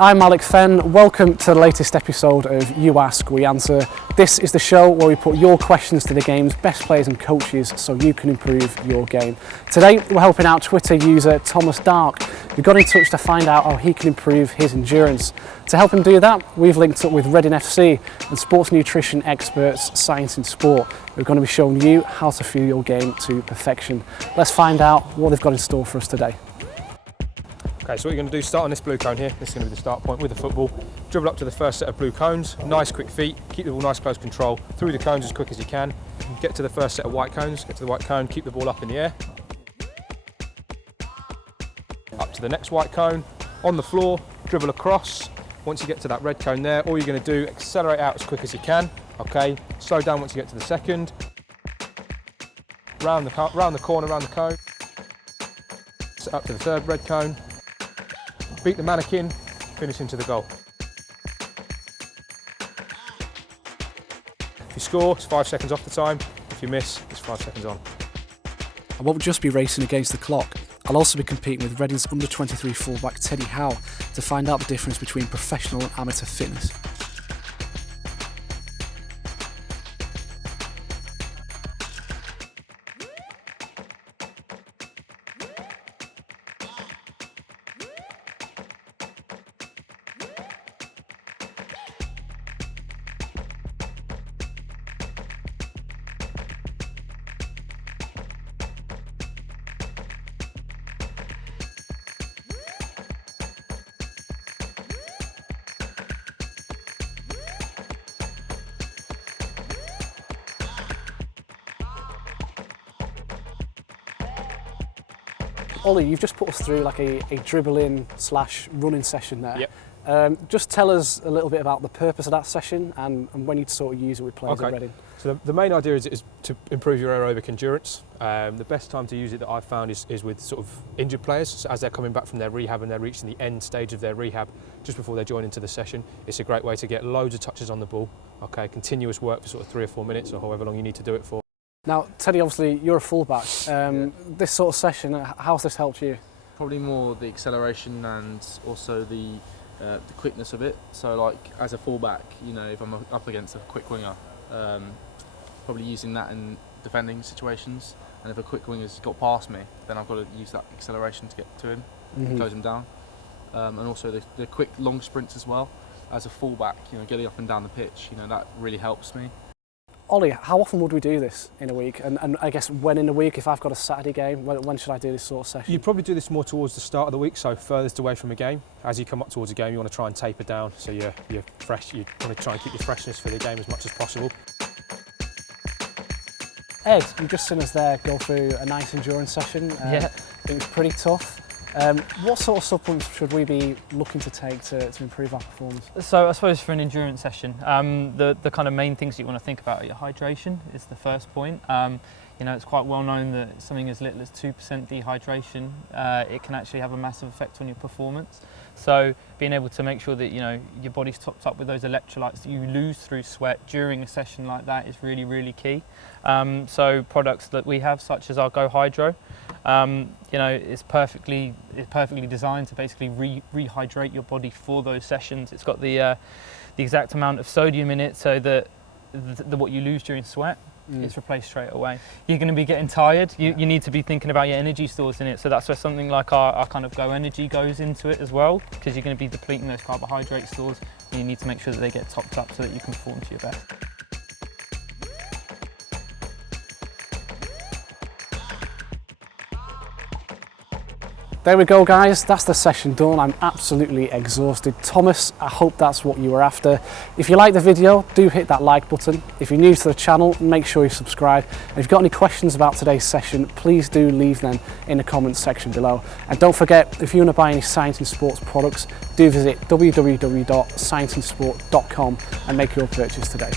I'm Alec Fenn. Welcome to the latest episode of You Ask, We Answer. This is the show where we put your questions to the game's best players and coaches so you can improve your game. Today we're helping out Twitter user Thomas Dark, who got in touch to find out how he can improve his endurance. To help him do that, we've linked up with Reading FC and sports nutrition experts Science in Sport, who are going to be showing you how to fuel your game to perfection. Let's find out what they've got in store for us today. Okay, so what you're going to do, start on this blue cone here. This is going to be the start point with the football. Dribble up to the first set of blue cones, nice quick feet, keep the ball nice close control, through the cones as quick as you can. Get to the first set of white cones, get to the white cone, keep the ball up in the air. Up to the next white cone, on the floor, dribble across. Once you get to that red cone there, all you're going to do, accelerate out as quick as you can. Okay, slow down once you get to the second. Round the corner, round the cone. Set up to the third red cone. Beat the mannequin, finish into the goal. If you score, it's 5 seconds off the time. If you miss, it's 5 seconds on. I won't just be racing against the clock. I'll also be competing with Reading's under-23 fullback Teddy Howe to find out the difference between professional and amateur fitness. Ollie, you've just put us through like a dribbling / running session there. Yep. Just tell us a little bit about the purpose of that session and when you'd sort of use it with players at Reading. So the main idea is to improve your aerobic endurance. The best time to use it that I've found is with sort of injured players. So as they're coming back from their rehab and they're reaching the end stage of their rehab, just before they join into the session, it's a great way to get loads of touches on the ball. Okay, continuous work for sort of 3 or 4 minutes or however long you need to do it for. Now, Teddy, obviously you're a fullback. This sort of session, how's this helped you? Probably more the acceleration and also the quickness of it. So, like as a fullback, you know, if I'm up against a quick winger, probably using that in defending situations. And if a quick winger's got past me, then I've got to use that acceleration to get to him, and close him down. And also the quick long sprints as well. As a fullback, you know, getting up and down the pitch, you know, that really helps me. Ollie, how often would we do this in a week? And I guess when in a week, if I've got a Saturday game, when should I do this sort of session? You'd probably do this more towards the start of the week, so furthest away from a game. As you come up towards a game, you want to try and taper down, so you're fresh. You want to try and keep your freshness for the game as much as possible. Ed, you've just seen us there go through a nice endurance session. Yeah. It was pretty tough. What sort of supplements should we be looking to take to improve our performance? So I suppose for an endurance session, the kind of main things you want to think about are your hydration is the first point. You know, it's quite well known that something as little as 2% dehydration, it can actually have a massive effect on your performance. So being able to make sure that, you know, your body's topped up with those electrolytes that you lose through sweat during a session like that is really, really key. So products that we have, such as our Go Hydro, you know, it's perfectly designed to basically rehydrate your body for those sessions. It's got the exact amount of sodium in it, so that what you lose during sweat is replaced straight away. You're going to be getting tired. You need to be thinking about your energy stores in it. So that's where something like our kind of Go Energy goes into it as well, because you're going to be depleting those carbohydrate stores. And you need to make sure that they get topped up so that you can perform to your best. There we go, guys, that's the session done. I'm absolutely exhausted. Thomas, I hope that's what you were after. If you like the video, do hit that like button. If you're new to the channel, make sure you subscribe. And if you've got any questions about today's session, please do leave them in the comments section below. And don't forget, if you want to buy any Science in Sports products, do visit www.scienceinsport.com and make your purchase today.